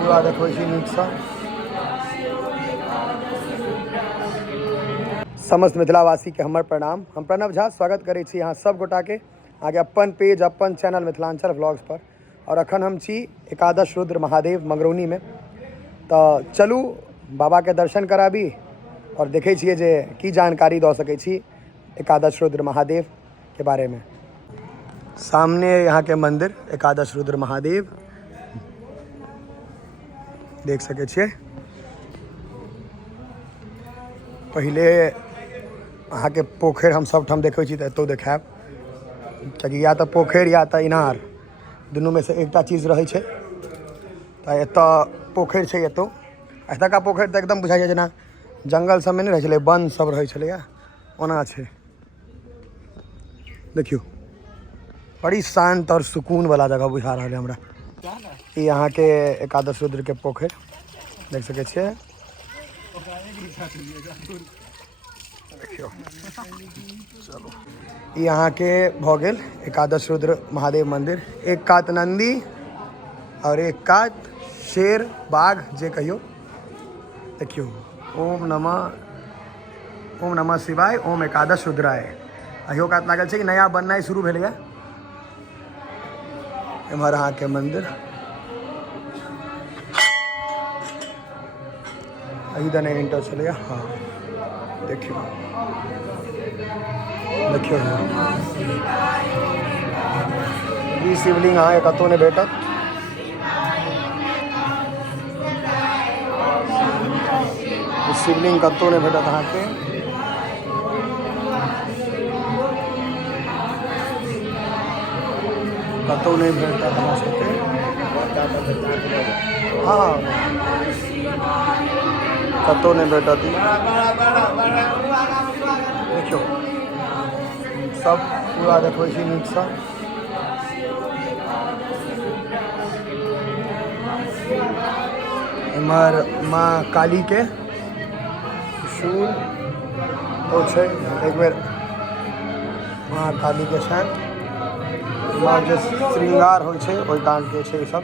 पूरा देखो इसी नीक सा समस्त मिथिलावासी के हमर प्रणाम। हम प्रणव झा स्वागत करै छी यहाँ सब गोटा के आगे अपन पेज अपन चैनल मिथिलांचल व्लॉग्स पर। और अखन हम छी एकादश रुद्र महादेव मंगरौनी में, तो चलू बाबा के दर्शन कराबी और देखे छिए जे की जानकारी दऽ सकै छी एकादश रुद्र महादेव के बारे में। सामने यहाँ के मंदिर एकादश रुद्र महादेव देख सके छिए। पहले अहाँ के पोखर हम सब ठाम देखै छी तऽ एतौ देखाब, कियाकि या तऽ पोखर या तऽ इनार दुनू में से एकटा चीज रहै छै। तऽ एतऽ पोखर छै, एतौ एतुका पोखर तऽ एकदम बुझाइ छै जेना जंगल सब में नहीं रहै छलै, वन सब रहै छलैया ओना छै। देखियो बड़ी शांत और सुकून वाला जगह बुझा रहा है हमरा। ये यहाँ के एकादश रुद्र के पोखर देख सके छिए। देखियो चलो ये यहाँ के भऽ गेल एकादश रुद्र महादेव मंदिर। एक कात नंदी और एक कात शेर बाघ जे कहियो। देखियो ओम नमः शिवाय ओम एकादश रुद्राय। अहियो कात लागल छै कि नया बननाइ शुरू भेलैया। एम्हर अहाँ के मंदिर अही दने इंटर छलैया। हाँ देखियो देखियो ई शिवलिंग अहाँ कतौ नहीं भेटत। शिवलिंग कतौ नहीं भेटत अहाँ के। कतौ नहीं भेटत अहाँ सबके। हाँ कतौ नहीं भेटत। देखियो सब पूरा देखो इसी नीक सा। इमहर माँ काली के त्रिशूल तो छै, एक बेर माँ काली के छनि। माँ जे श्रृंगार होइ छै ओहि काल के छै सब।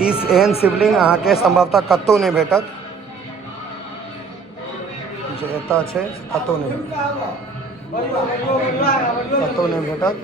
इस एहन शिवलिंग अहाँ के संभवतः कतौ नहीं भेटत, जे एतऽ छै कतौ नहीं भेटत।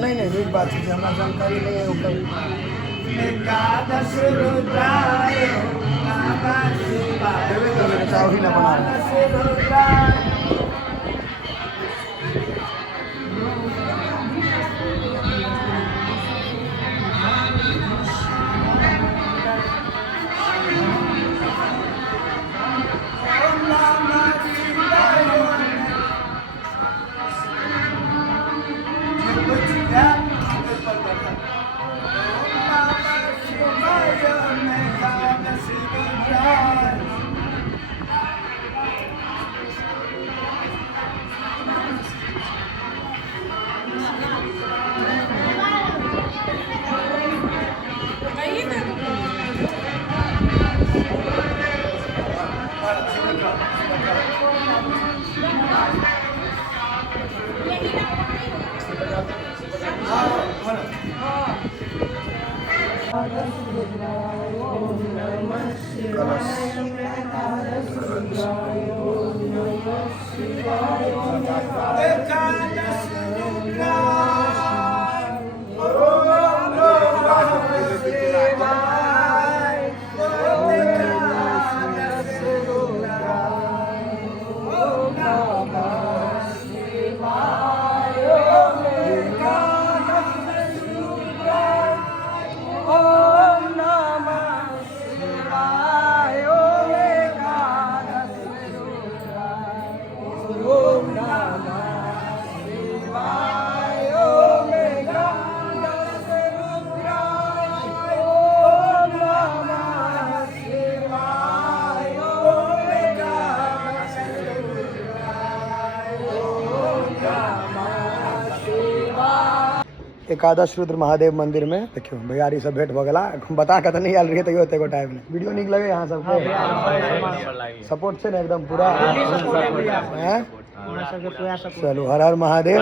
नहीं एक बात है हमारा जानकारी नहीं है ऊपर। चाव ही ना बना एकादश रुद्र महादेव मंदिर में देखियो भैयारी सब भेंट भ गेला हम बता के तो नहीं आयल रहिए तैयो एतेगो टाइम में वीडियो निक लगे यहाँ सबके सपोर्ट छै ने एकदम पूरा हैं चलो हर हर महादेव।